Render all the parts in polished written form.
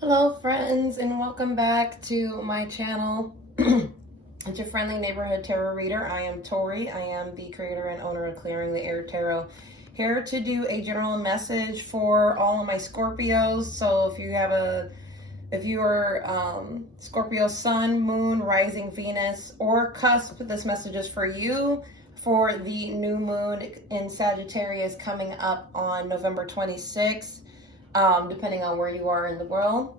Hello friends, and welcome back to my channel. It's your friendly neighborhood tarot reader. I am Tori. I am the creator and owner of Clearing the Air Tarot. Here to do a general message for all of my Scorpios. So if you are Scorpio Sun, Moon, Rising, Venus, or Cusp, this message is for you for the new moon in Sagittarius coming up on November 26th. Depending on where you are in the world.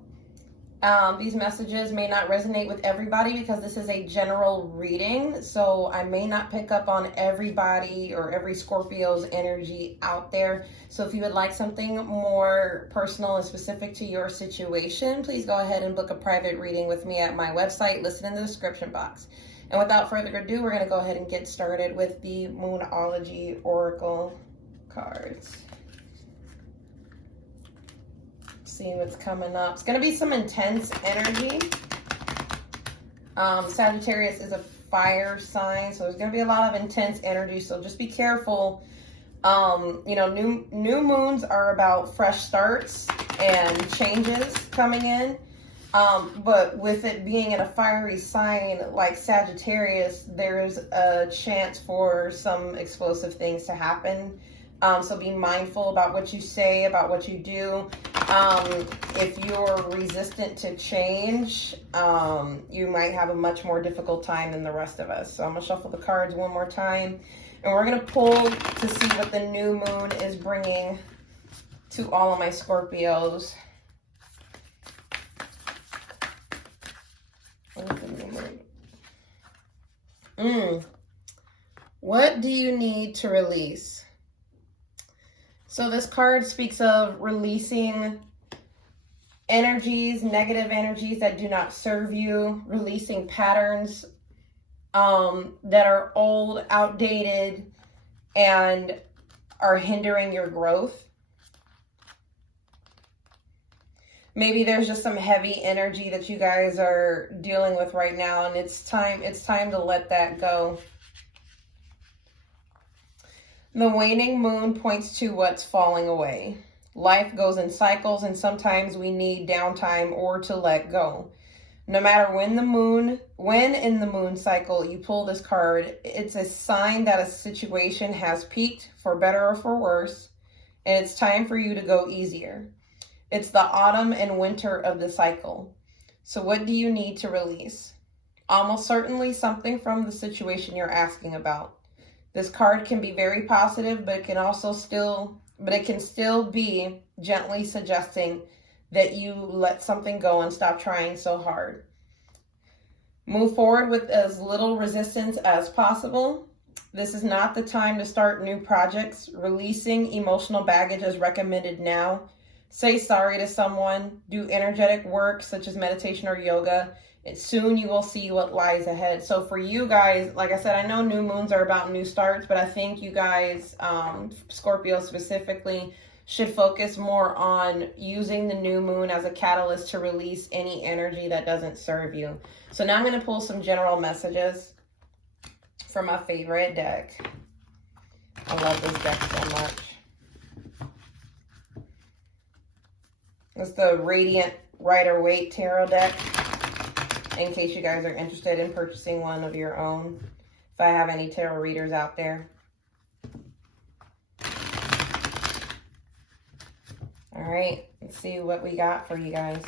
These messages may not resonate with everybody because this is a general reading, so I may not pick up on everybody or every Scorpio's energy out there. So if you would like something more personal and specific to your situation, please go ahead and book a private reading with me at my website listed in the description box. And without further ado, we're going to go ahead and get started with the Moonology Oracle cards. See what's coming up. It's going to be some intense energy. Sagittarius is a fire sign, so there's going to be a lot of intense energy, so just be careful. New moons are about fresh starts and changes coming in, but with it being in a fiery sign like Sagittarius, there's a chance for some explosive things to happen. So be mindful about what you say, about what you do. If you're resistant to change, you might have a much more difficult time than the rest of us. So I'm going to shuffle the cards one more time. And we're going to pull to see what the new moon is bringing to all of my Scorpios. What is the new moon? What do you need to release? So this card speaks of releasing energies, negative energies that do not serve you, releasing patterns that are old, outdated, and are hindering your growth. Maybe there's just some heavy energy that you guys are dealing with right now, and it's time to let that go. The waning moon points to what's falling away. Life goes in cycles, and sometimes we need downtime or to let go. No matter when in the moon cycle you pull this card, it's a sign that a situation has peaked, for better or for worse, and it's time for you to go easier. It's the autumn and winter of the cycle. So what do you need to release? Almost certainly something from the situation you're asking about. This card can be very positive, but it can still be gently suggesting that you let something go and stop trying so hard. Move forward with as little resistance as possible. This is not the time to start new projects. Releasing emotional baggage is recommended now. Say sorry to someone. Do energetic work such as meditation or yoga. Soon you will see what lies ahead. So for you guys, like I said, I know new moons are about new starts, but I think you guys, Scorpio specifically, should focus more on using the new moon as a catalyst to release any energy that doesn't serve you. So now I'm going to pull some general messages from my favorite deck. I love this deck so much. It's the Radiant Rider-Waite Tarot deck, in case you guys are interested in purchasing one of your own, if I have any tarot readers out there. All right, let's see what we got for you guys.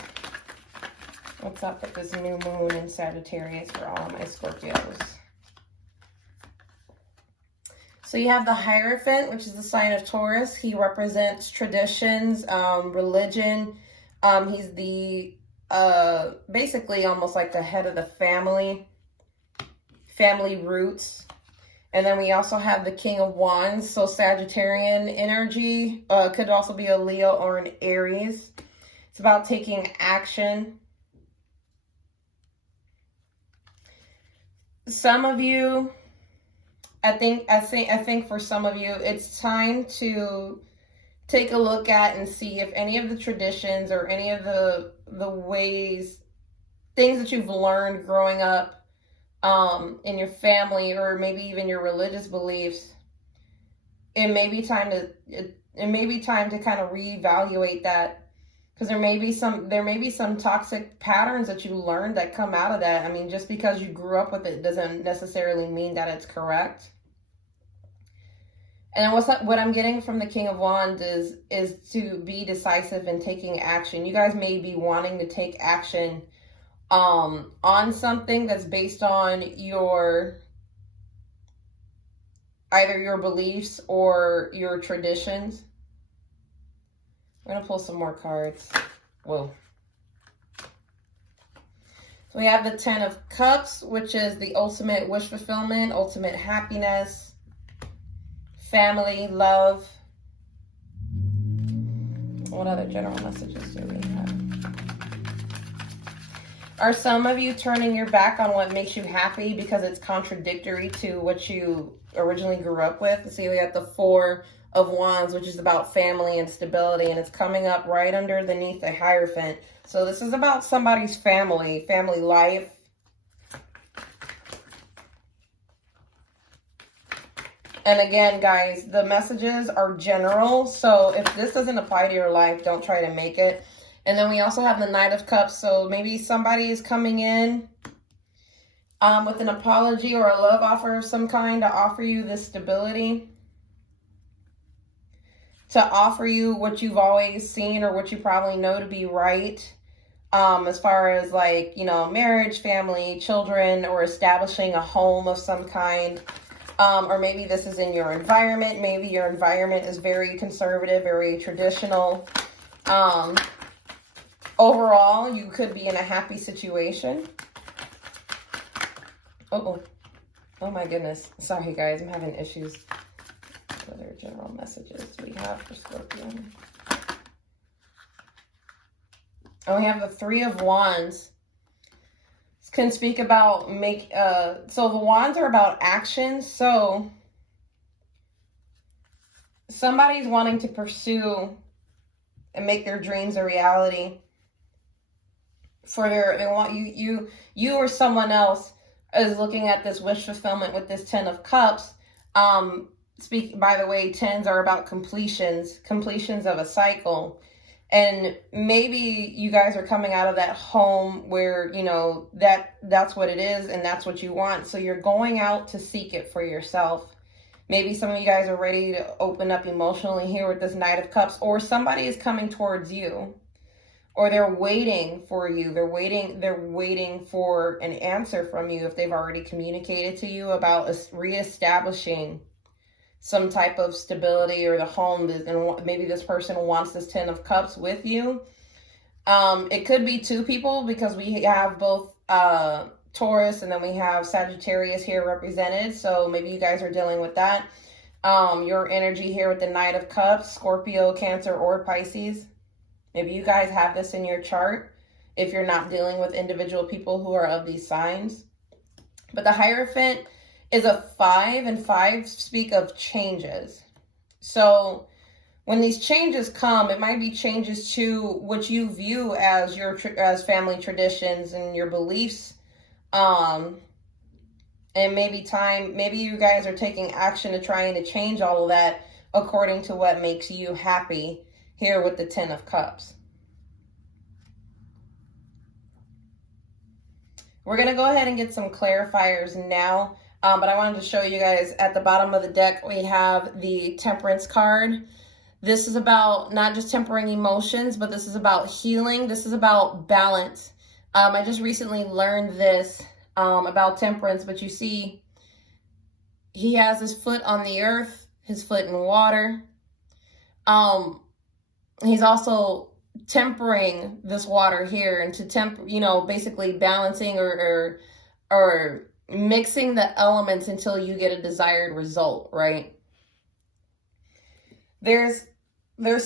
What's up with this new moon in Sagittarius for all of my Scorpios? So you have the Hierophant, which is the sign of Taurus. He represents traditions, religion. He's the basically almost like the head of the family roots. And then we also have the King of Wands. So Sagittarian energy could also be a Leo or an Aries. It's about taking action. Some of you, I think for some of you, it's time to take a look at and see if any of the traditions or any of the ways, things that you've learned growing up in your family, or maybe even your religious beliefs, it may be time to kind of reevaluate that. Because there may be some toxic patterns that you learned that come out of that. I mean, just because you grew up with it doesn't necessarily mean that it's correct. And what I'm getting from the King of Wands is to be decisive in taking action. You guys may be wanting to take action on something that's based on either your beliefs or your traditions. We're going to pull some more cards. Whoa. So we have the 10 of Cups, which is the ultimate wish fulfillment, ultimate happiness, family, love. What other general messages do we have? Are some of you turning your back on what makes you happy because it's contradictory to what you originally grew up with? See, we got the 4 of Wands, which is about family and stability, and it's coming up right underneath the Hierophant. So this is about somebody's family life. And again, guys, the messages are general. So if this doesn't apply to your life, don't try to make it. And then we also have the Knight of Cups. So maybe somebody is coming in with an apology or a love offer of some kind to offer you this stability, to offer you what you've always seen or what you probably know to be right, as far as like, you know, marriage, family, children, or establishing a home of some kind. Or maybe this is in your environment. Maybe your environment is very conservative, very traditional. Overall, you could be in a happy situation. Oh my goodness. Sorry, guys. I'm having issues. What other general messages do we have for Scorpio? And we have the 3 of Wands. This can speak about so the wands are about action. So somebody's wanting to pursue and make their dreams a reality. They want you or someone else is looking at this wish fulfillment with this 10 of Cups. By the way, 10s are about completions of a cycle. And maybe you guys are coming out of that home where, you know, that's what it is and that's what you want. So you're going out to seek it for yourself. Maybe some of you guys are ready to open up emotionally here with this Knight of Cups, or somebody is coming towards you, or they're waiting for you. They're waiting for an answer from you if they've already communicated to you about reestablishing some type of stability or the home, and maybe this person wants this 10 of Cups with you. It could be 2 people because we have both Taurus and then we have Sagittarius here represented. So maybe you guys are dealing with that. Your energy here with the Knight of Cups, Scorpio, Cancer, or Pisces. Maybe you guys have this in your chart if you're not dealing with individual people who are of these signs. But the Hierophant is a 5, and 5 speak of changes. So when these changes come, it might be changes to what you view as as family traditions and your beliefs. And maybe you guys are taking action to trying to change all of that according to what makes you happy here with the 10 of Cups. We're going to go ahead and get some clarifiers now. But I wanted to show you guys at the bottom of the deck, we have the Temperance card. This is about not just tempering emotions, but this is about healing. This is about balance. I just recently learned this about temperance, but you see, he has his foot on the earth, his foot in water. He's also tempering this water here, and to basically balancing or mixing the elements until you get a desired result, right? There's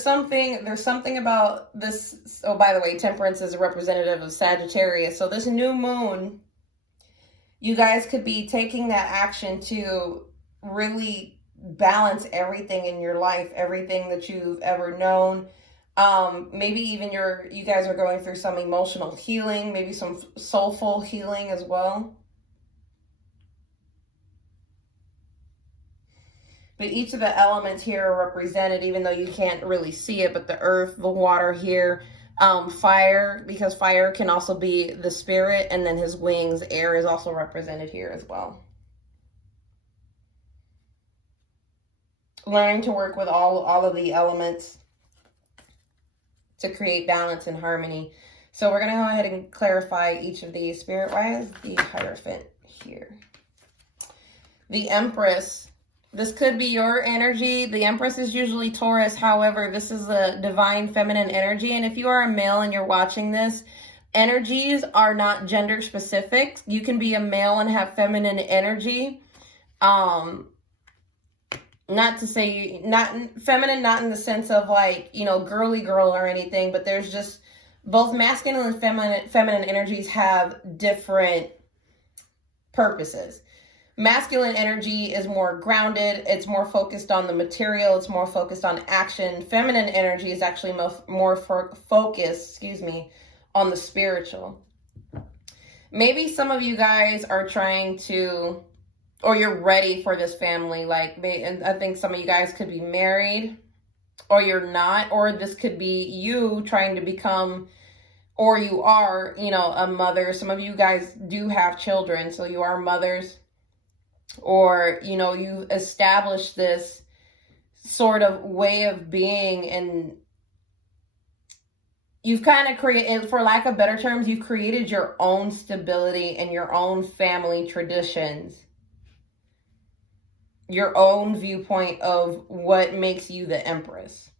something about this. Oh, by the way, Temperance is a representative of Sagittarius. So this new moon, you guys could be taking that action to really balance everything in your life, everything that you've ever known. Maybe even you guys are going through some emotional healing, maybe some soulful healing as well. But each of the elements here are represented, even though you can't really see it, but the earth, the water here, Fire, because fire can also be the spirit, and then his wings, air, is also represented here as well. Learning to work with all of the elements to create balance and harmony. So we're going to go ahead and clarify each of these. Spirit, why is the Hierophant here? The Empress. This could be your energy. The Empress is usually Taurus. However, this is a divine feminine energy. And if you are a male and you're watching this, energies are not gender specific. You can be a male and have feminine energy. Not to say, not feminine, not in the sense of like, you know, girly girl or anything, but there's just both masculine and feminine energies have different purposes. Masculine energy is more grounded. It's more focused on the material. It's more focused on action. Feminine energy is actually more focused, on the spiritual. Maybe some of you guys are trying to, or you're ready for this family. Like, and I think some of you guys could be married, or you're not, or this could be you trying to become, or you are, you know, a mother. Some of you guys do have children, so you are mothers. Or, you know, you established this sort of way of being, and you've kind of created, for lack of better terms, you've created your own stability and your own family traditions, your own viewpoint of what makes you the Empress.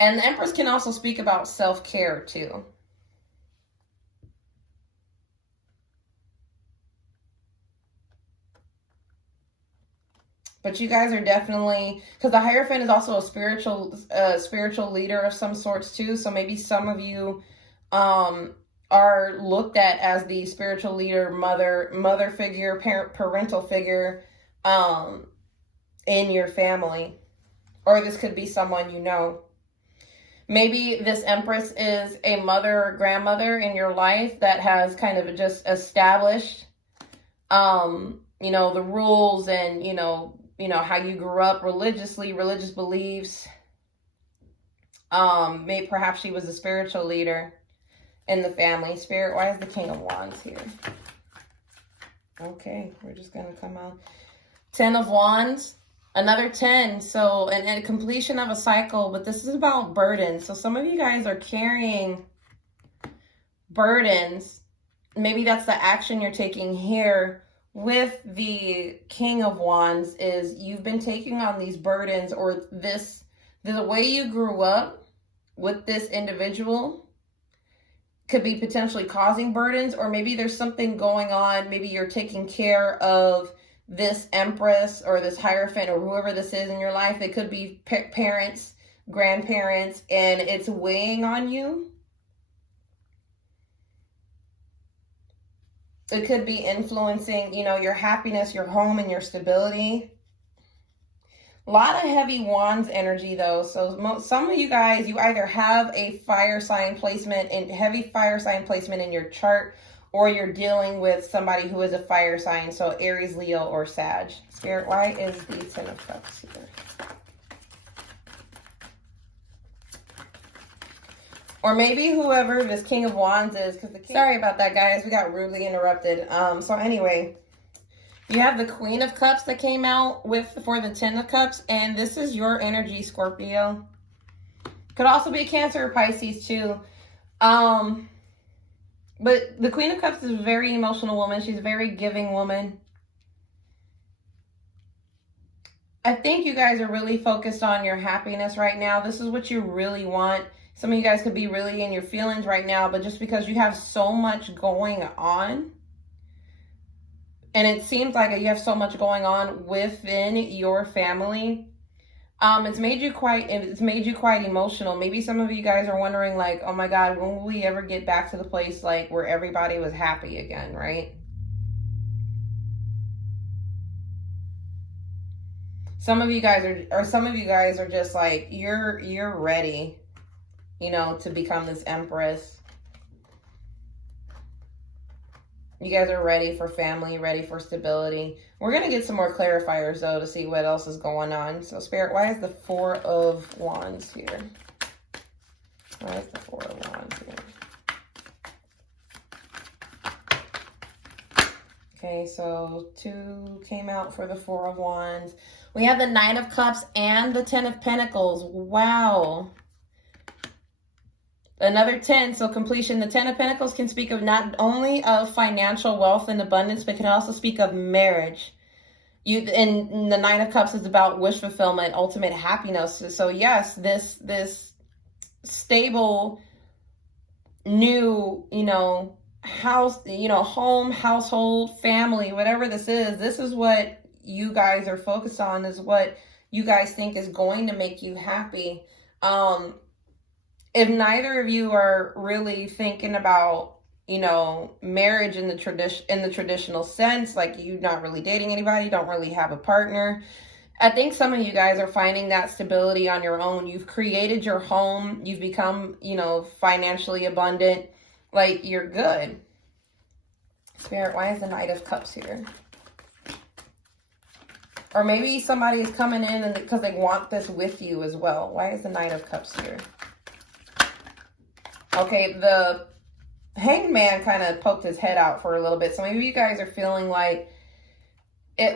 And the Empress can also speak about self-care too. But you guys are definitely, because the Hierophant is also a spiritual leader of some sorts too. So maybe some of you are looked at as the spiritual leader, mother figure, parental figure in your family. Or this could be someone you know. Maybe this Empress is a mother or grandmother in your life that has kind of just established, you know, the rules and, you know, how you grew up religiously, religious beliefs. Maybe perhaps she was a spiritual leader in the family. Spirit, why is the King of Wands here? Okay, we're just going to come out. 10 of Wands, another 10. So, and completion of a cycle, but this is about burdens. So some of you guys are carrying burdens. Maybe that's the action you're taking here. With the King of Wands is you've been taking on these burdens, or the way you grew up with this individual could be potentially causing burdens, or maybe there's something going on. Maybe you're taking care of this Empress or this Hierophant or whoever this is in your life. It could be parents, grandparents, and it's weighing on you. It could be influencing, you know, your happiness, your home, and your stability. A lot of heavy Wands energy, though. So some of you guys, you either have a fire sign placement, heavy fire sign placement in your chart, or you're dealing with somebody who is a fire sign. So Aries, Leo, or Sag. Spirit, why is the 10 of Cups here? Or maybe whoever this King of Wands is, because sorry about that, guys. We got rudely interrupted. So anyway, you have the Queen of Cups that came out for the 10 of Cups, and this is your energy, Scorpio. Could also be Cancer or Pisces too. But the Queen of Cups is a very emotional woman. She's a very giving woman. I think you guys are really focused on your happiness right now. This is what you really want. Some of you guys could be really in your feelings right now, but just because you have so much going on, and it seems like you have so much going on within your family, it's made you quite emotional. Maybe some of you guys are wondering, like, oh my God, when will we ever get back to the place like where everybody was happy again, right? Some of you guys are just like, you're ready, you know, to become this Empress. You guys are ready for family, ready for stability. We're going to get some more clarifiers, though, to see what else is going on. So, Spirit, why is the 4 of Wands here? Why is the Four of Wands here? Okay, so 2 came out for the Four of Wands. We have the Knight of Cups and the 10 of Pentacles. Wow. Another 10, so completion. The 10 of Pentacles can speak of not only of financial wealth and abundance, but can also speak of marriage. And the Nine of Cups is about wish fulfillment, ultimate happiness. So yes, this stable, new, house, home, household, family, whatever this is what you guys are focused on, is what you guys think is going to make you happy. If neither of you are really thinking about, marriage in the traditional sense, like you're not really dating anybody, don't really have a partner, I think some of you guys are finding that stability on your own. You've created your home, you've become, financially abundant, like you're good. Spirit, why is the Knight of Cups here? Or maybe somebody is coming in and because they want this with you as well. Why is the Knight of Cups here? Okay, the Hanged Man kind of poked his head out for a little bit. So maybe you guys are feeling like,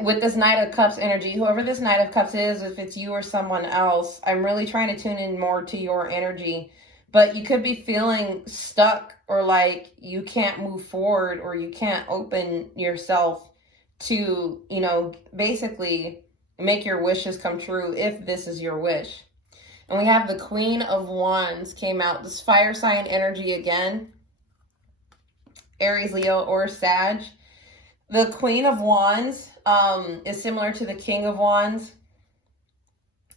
with this Knight of Cups energy, whoever this Knight of Cups is, if it's you or someone else, I'm really trying to tune in more to your energy. But you could be feeling stuck, or like you can't move forward, or you can't open yourself to, basically make your wishes come true, if this is your wish. And we have the Queen of Wands came out. This fire sign energy again. Aries, Leo, or Sag. The Queen of Wands is similar to the King of Wands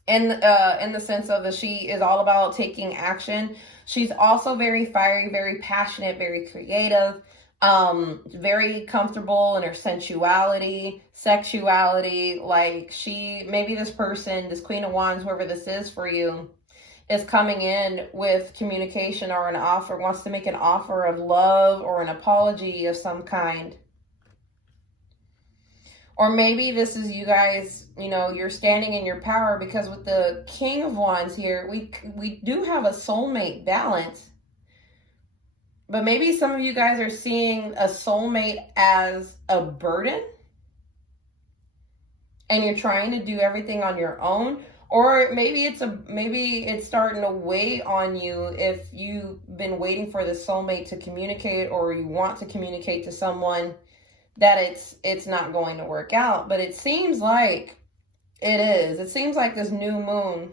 in the sense of that she is all about taking action. She's also very fiery, very passionate, very creative, very comfortable in her sensuality, sexuality. Like maybe this person, this Queen of Wands, whoever this is for you, is coming in with communication or an offer, wants to make an offer of love or an apology of some kind. Or maybe this is you guys, you're standing in your power, because with the King of Wands here, we do have a soulmate balance. But maybe some of you guys are seeing a soulmate as a burden, and you're trying to do everything on your own. Or maybe it's starting to weigh on you if you've been waiting for the soulmate to communicate, or you want to communicate to someone, that it's not going to work out. But it seems like it is. It seems like this new moon,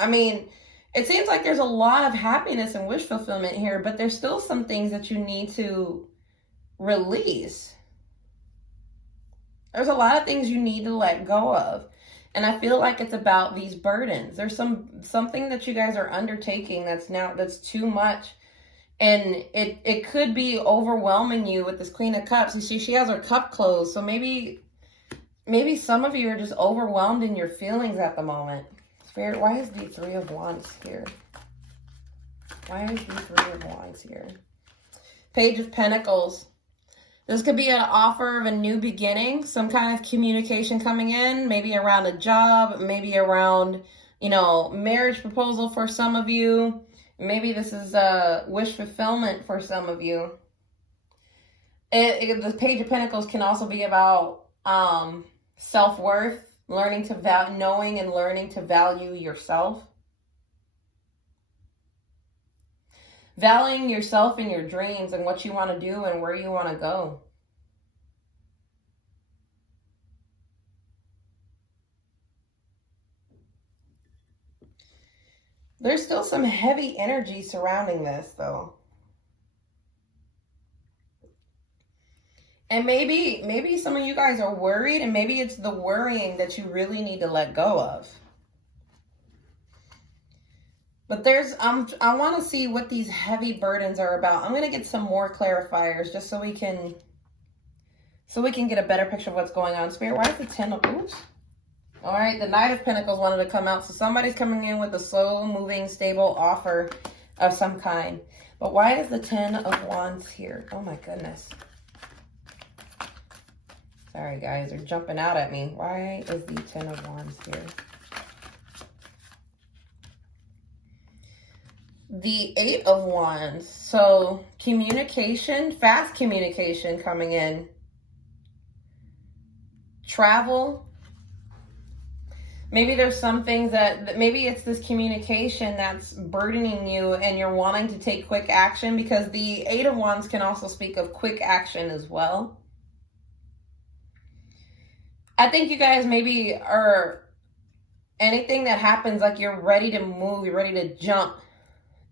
it seems like there's a lot of happiness and wish fulfillment here, but there's still some things that you need to release. There's a lot of things you need to let go of. And I feel like it's about these burdens. There's something that you guys are undertaking that's too much. And it could be overwhelming you with this Queen of Cups. You see, she has her cup closed. So maybe some of you are just overwhelmed in your feelings at the moment. Spirit, why is the Three of Wands here? Why is the Three of Wands here? Page of Pentacles. This could be an offer of a new beginning, some kind of communication coming in, maybe around a job, maybe around, marriage proposal for some of you. Maybe this is a wish fulfillment for some of you. The Page of Pentacles can also be about self-worth, knowing and learning to value yourself. Valuing yourself and your dreams and what you want to do and where you want to go. There's still some heavy energy surrounding this, though. And maybe some of you guys are worried, and maybe it's the worrying that you really need to let go of. But I want to see what these heavy burdens are about. I'm going to get some more clarifiers just so we can get a better picture of what's going on. Spirit, why is the 10 of oops? All right, the Knight of Pentacles wanted to come out. So somebody's coming in with a slow-moving, stable offer of some kind. But why is the 10 of Wands here? Oh my goodness. Sorry guys, they're jumping out at me. Why is the 10 of Wands here? the Eight of Wands. So communication, fast communication coming in. Travel. Maybe there's some things that maybe it's this communication that's burdening you and you're wanting to take quick action, because the Eight of Wands can also speak of quick action as well. I think you guys maybe are, anything that happens, like you're ready to move, you're ready to jump.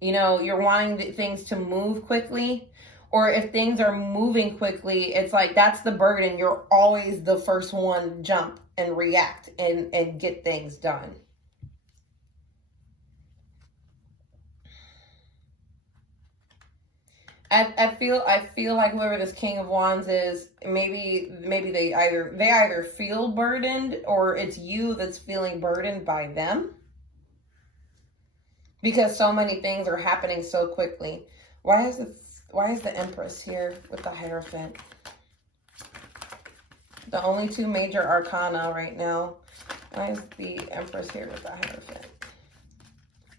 You know, you're wanting things to move quickly. Or if things are moving quickly, it's like that's the burden. You're always the first one to jump and react and get things done. I feel like whoever this King of Wands is, maybe they either feel burdened, or it's you that's feeling burdened by them, because so many things are happening so quickly. Why is the Empress here with the Hierophant? The only two major arcana right now. Why is the Empress here with the Hierophant?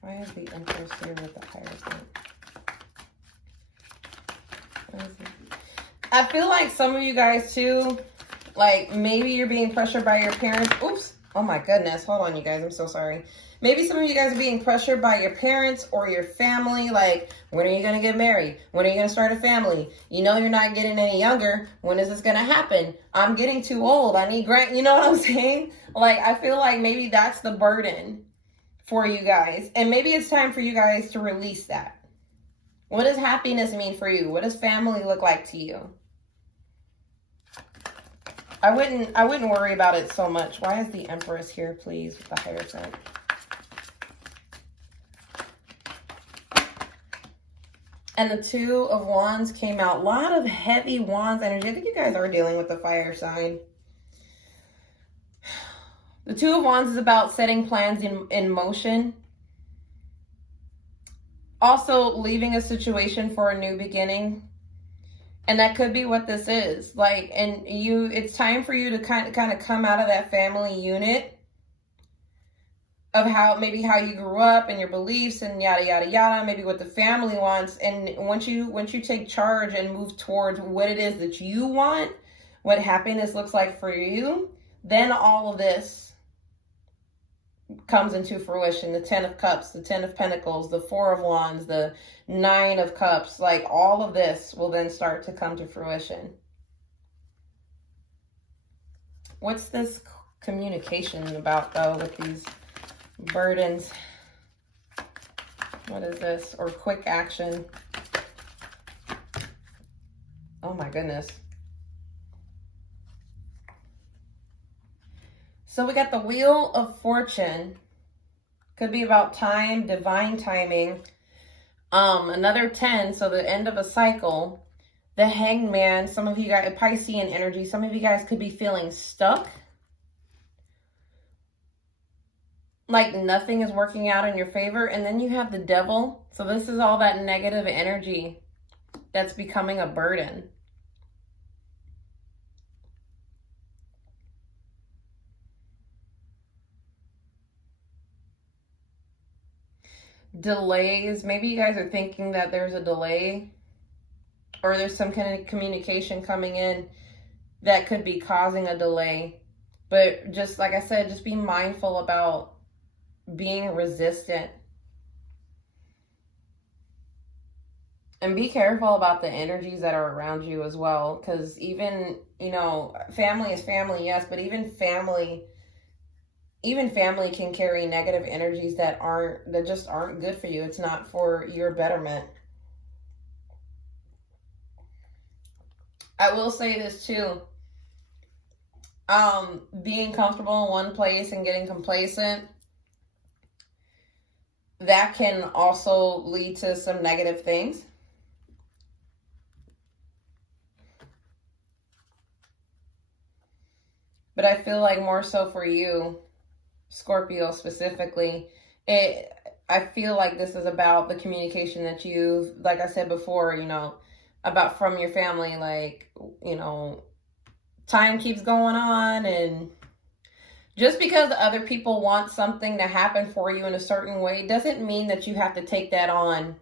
Why is the Empress here with the Hierophant? I feel like some of you guys too, like maybe you're being pressured by your parents. Oops. Oh my goodness. Hold on, you guys. I'm so sorry. Maybe some of you guys are being pressured by your parents or your family. Like, when are you going to get married? When are you going to start a family? You know, you're not getting any younger. When is this going to happen? I'm getting too old. I need you know what I'm saying? Like, I feel like maybe that's the burden for you guys. And maybe it's time for you guys to release that. What does happiness mean for you? What does family look like to you? I wouldn't worry about it so much. Why is the Empress here, please, with the Hierophant? And the Two of Wands came out. A lot of heavy Wands energy. I think you guys are dealing with the fire sign. The Two of Wands is about setting plans in motion. Also leaving a situation for a new beginning. And that could be what this is. Like, and it's time for you to kind of come out of that family unit of how you grew up and your beliefs and yada, yada, yada, maybe what the family wants. And once you take charge and move towards what it is that you want, what happiness looks like for you, then all of this comes into fruition. The Ten of Cups, the Ten of Pentacles, the Four of Wands, the Nine of Cups, like all of this will then start to come to fruition. What's this communication about though with these burdens? What is this? Or quick action? Oh my goodness. So we got the Wheel of Fortune. Could be about time, divine timing. Another 10, so the end of a cycle. The Hangman, some of you guys, Piscean energy, some of you guys could be feeling stuck. Like nothing is working out in your favor. And then you have the Devil. So this is all that negative energy that's becoming a burden. Delays. Maybe you guys are thinking that there's a delay or there's some kind of communication coming in that could be causing a delay. But just like I said, just be mindful about being resistant. And be careful about the energies that are around you as well. Because even, you know, family is family, yes, but even family can carry negative energies that just aren't good for you. It's not for your betterment. I will say this too. Being comfortable in one place and getting complacent, that can also lead to some negative things. But I feel like more so for you, Scorpio specifically, I feel like this is about the communication that you, like I said before, you know, about from your family, like, you know, time keeps going on and Just because other people want something to happen for you in a certain way doesn't mean that you have to take that on,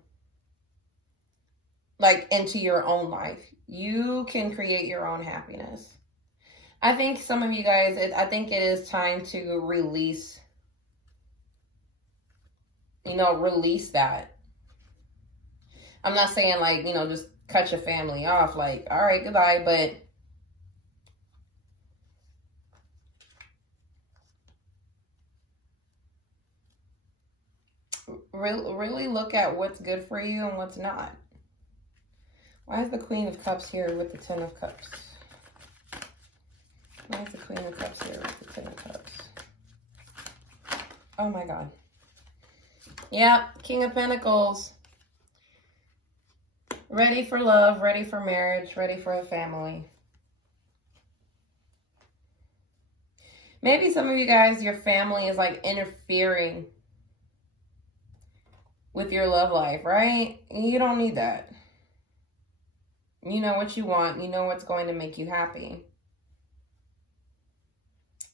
like, into your own life. You can create your own happiness. I think some of you guys, I think it is time to release, release that. I'm not saying, like, just cut your family off, like, all right, goodbye, but really look at what's good for you and what's not. Why is the Queen of Cups here with the Ten of Cups? Why is the Queen of Cups here with the Ten of Cups? Oh my God. Yeah, King of Pentacles. Ready for love, ready for marriage, ready for a family. Maybe some of you guys, your family is like interfering with your love life, right? You don't need that. You know what you want. You know what's going to make you happy.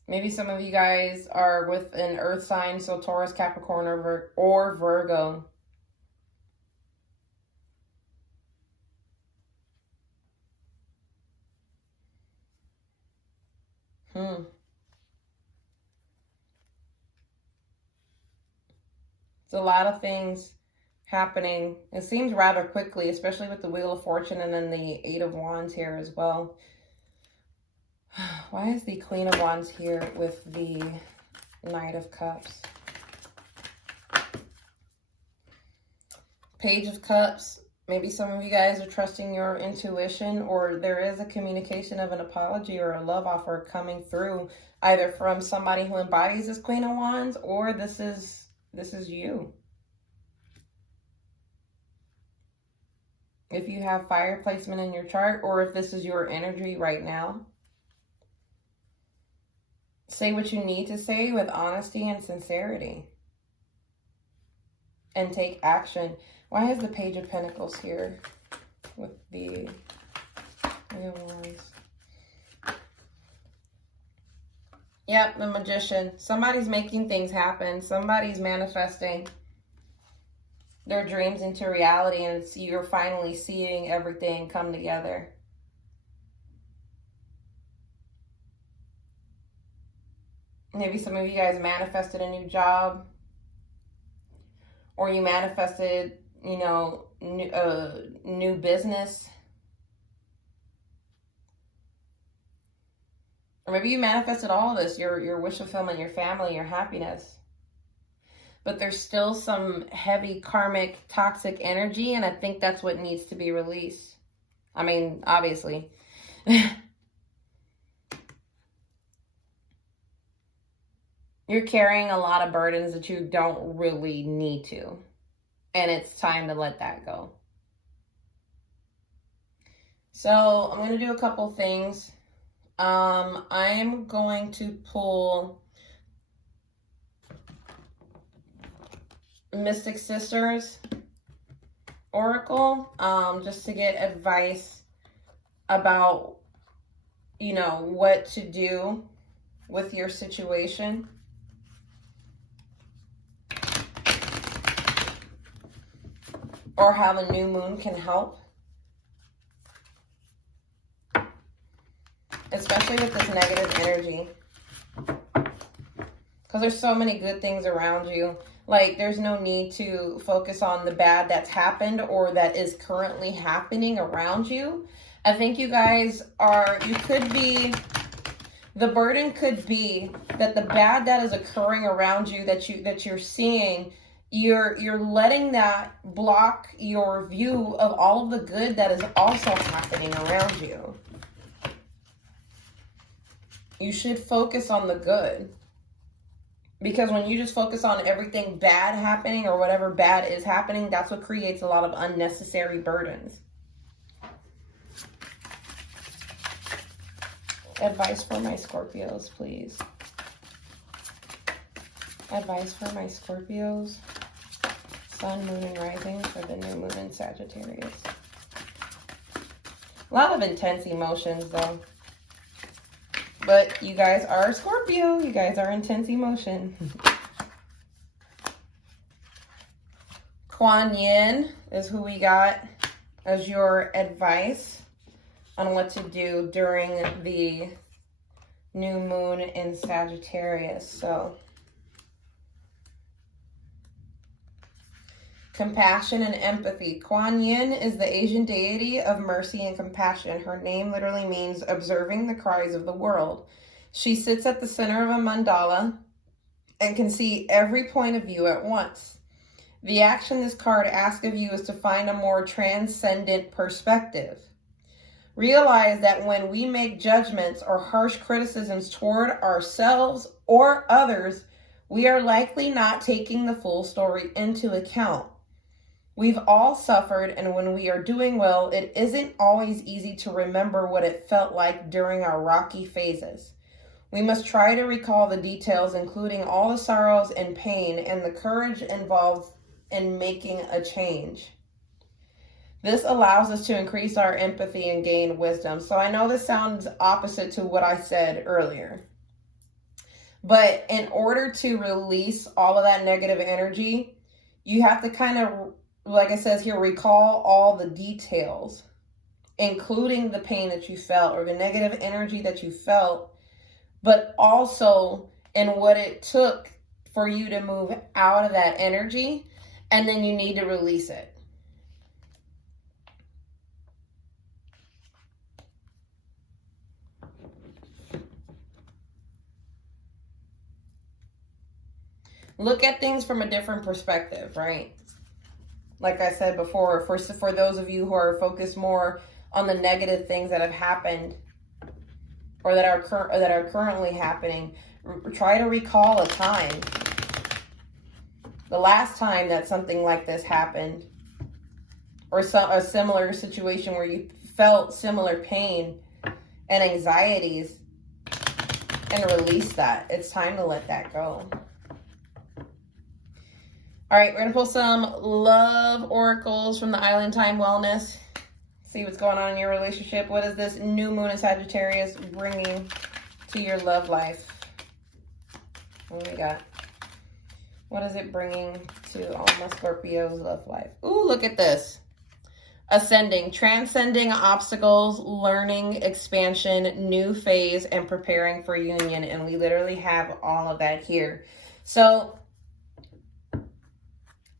Maybe some of you guys are with an earth sign, so Taurus, Capricorn, or Virgo. It's a lot of things happening. It seems rather quickly, especially with the Wheel of Fortune and then the Eight of Wands here as well. Why is the Queen of Wands here with the Knight of Cups? Page of Cups. Maybe some of you guys are trusting your intuition, or there is a communication of an apology or a love offer coming through, either from somebody who embodies this Queen of Wands, or this is you. If you have fire placement in your chart, or if this is your energy right now, say what you need to say with honesty and sincerity. And take action. Why is the Page of Pentacles here with the Three of Wands? Yep, the Magician. Somebody's making things happen. Somebody's manifesting their dreams into reality, and you're finally seeing everything come together. Maybe some of you guys manifested a new job, or you manifested, new business. Or maybe you manifested all of this, your wish fulfillment, your family, your happiness. But there's still some heavy karmic toxic energy, and I think that's what needs to be released. I mean, obviously. You're carrying a lot of burdens that you don't really need to. And it's time to let that go. So I'm going to do a couple things. I'm going to pull Mystic Sisters Oracle, just to get advice about, what to do with your situation. Or how the new moon can help. Especially with this negative energy. Because there's so many good things around you. Like, there's no need to focus on the bad that's happened or that is currently happening around you. I think you guys the burden could be that the bad that is occurring around you, that you're seeing, you're letting that block your view of all of the good that is also happening around you. You should focus on the good. Because when you just focus on everything bad happening or whatever bad is happening, that's what creates a lot of unnecessary burdens. Advice for my Scorpios, please. Advice for my Scorpios. Sun, moon, and rising for the new moon in Sagittarius. A lot of intense emotions, though. But you guys are Scorpio. You guys are intense emotion. Kuan Yin is who we got as your advice on what to do during the new moon in Sagittarius. So, compassion and empathy. Kuan Yin is the Asian deity of mercy and compassion. Her name literally means observing the cries of the world. She sits at the center of a mandala and can see every point of view at once. The action this card asks of you is to find a more transcendent perspective. Realize that when we make judgments or harsh criticisms toward ourselves or others, we are likely not taking the full story into account. We've all suffered, and when we are doing well, it isn't always easy to remember what it felt like during our rocky phases. We must try to recall the details, including all the sorrows and pain and the courage involved in making a change. This allows us to increase our empathy and gain wisdom. So I know this sounds opposite to what I said earlier. But in order to release all of that negative energy, you have to kind of, like it says here, recall all the details, including the pain that you felt or the negative energy that you felt, but also in what it took for you to move out of that energy, and then you need to release it. Look at things from a different perspective, right? Like I said before, for those of you who are focused more on the negative things that have happened or that are currently happening, try to recall a time, the last time that something like this happened, or a similar situation where you felt similar pain and anxieties, and release that. It's time to let that go. All right, we're going to pull some love oracles from the Island Time Wellness. See what's going on in your relationship. What is this new moon in Sagittarius bringing to your love life? What do we got? What is it bringing to all my Scorpios' love life? Ooh, look at this. Ascending, transcending obstacles, learning, expansion, new phase, and preparing for union. And we literally have all of that here. So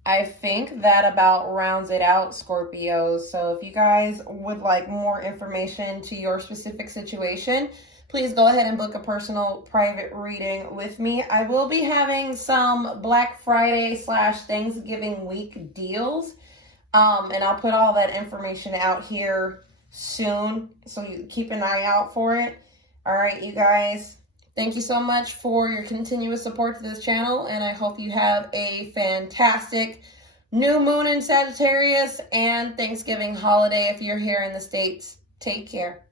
I think that about rounds it out, Scorpios. So if you guys would like more information to your specific situation, please go ahead and book a personal private reading with me. I will be having some Black Friday / Thanksgiving week deals. And I'll put all that information out here soon. So you keep an eye out for it. All right, you guys. Thank you so much for your continuous support to this channel, and I hope you have a fantastic new moon in Sagittarius and Thanksgiving holiday if you're here in the States. Take care.